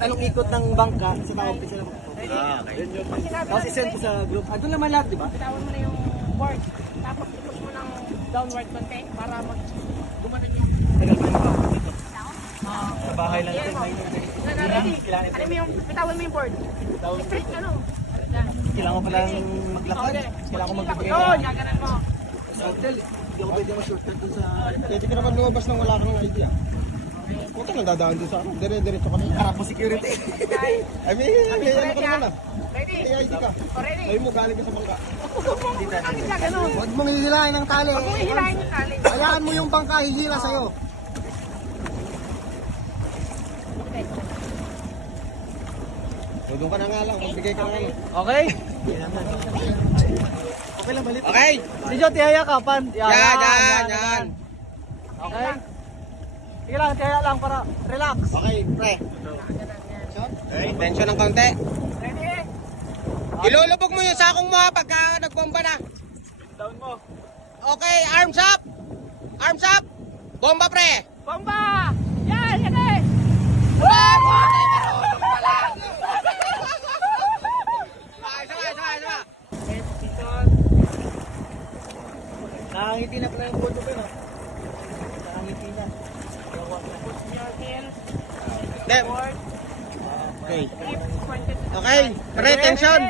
Anong ikot ng bangka sa umpisa na Okay. Yun yun. Tapos isend ko sa group. Doon naman lahat, di ba? Bitawan mo na yung board. Tapos i-push mo ng downward konti para gumanon yung... Tagal pa yung ikot. Sa bahay lang natin. Ready? Ano mo yung, bitawan mo yung board. Straight, ano? Yan. Kailangan ko palang maglakad. Kailangan ko magbibigay. Yun, gaganan mo. Sa hotel, hindi ako pwede ma-shortcut doon sa... Pwede ka naman lumabas nang wala kang idea. Huwag ka nang dadaan doon sa ano. Dire-diretso ka na. Harap mo security. I mean, may ano ka naman ah. Ready? May ID ka. Ready? Sabi mo galing ka sa bangka. Bakit gaganon? Huwag mong hihilahin ng tali. Huwag mong hihilahin yung tali. Hayaan mo yung bangka hihila sa'yo. So, doon ka na nga lang. Magbigay ka na nga. Okay? Okay lang, balik. Okay. Si Jot, tihaya ka. Yan. Okay? Sige lang, tihaya lang para relax. Okay, pre. Okay, tension ng konti. Ready? Ilulubog mo yung sakong mo ha pagka nagbomba na. Down mo. Okay, arms up! Arms up! Bomba, pre! Bomba! Yan, yan eh! Nakangiti na pala yung photo ko, no? Nakangiti na. Push your heels. Dem. Forward. Okay. Keep pointed. Okay, pre, tension!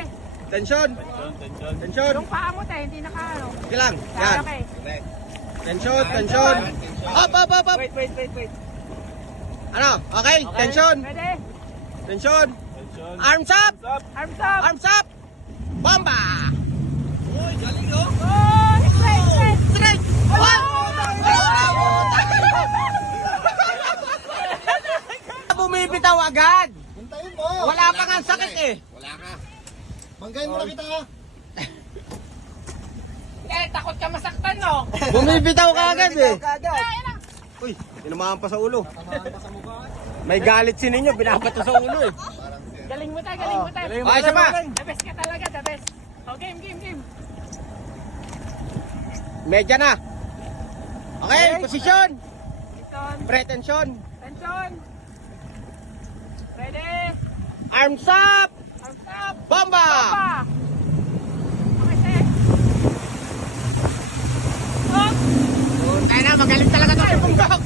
Tension! Tension! Yung paa mo tayo, hindi naka ano. Sige lang, yan. Okay. Tension, tension! Up, up, up, up! Wait. Ano? Okay, tension! Ready? Tension! Arms up! Arms up! Arms up! Bomba! Oh, straight, straight! Straight! One! Bumibitaw agad! Hintayin mo. Wala pa nga sakit eh! Wala ka. Banggain mo na kita ha. Eh, takot ka masaktan, no? Bumibitaw ka agad eh! Ayun na! Uy, tinamaan pa sa ulo. May galit si ninyo, binabato sa ulo eh. Galing mo tayo, galing mo tayo. Okay, isa pa. The best ka talaga, the best. Oh, game. Medya na. Okay, posisyon. Tension, Pretension. tension. Ready? Arms up. Arms up! Bomba. Bomba! Okay, set. Up! Ay na, magaling talaga to si Punggok.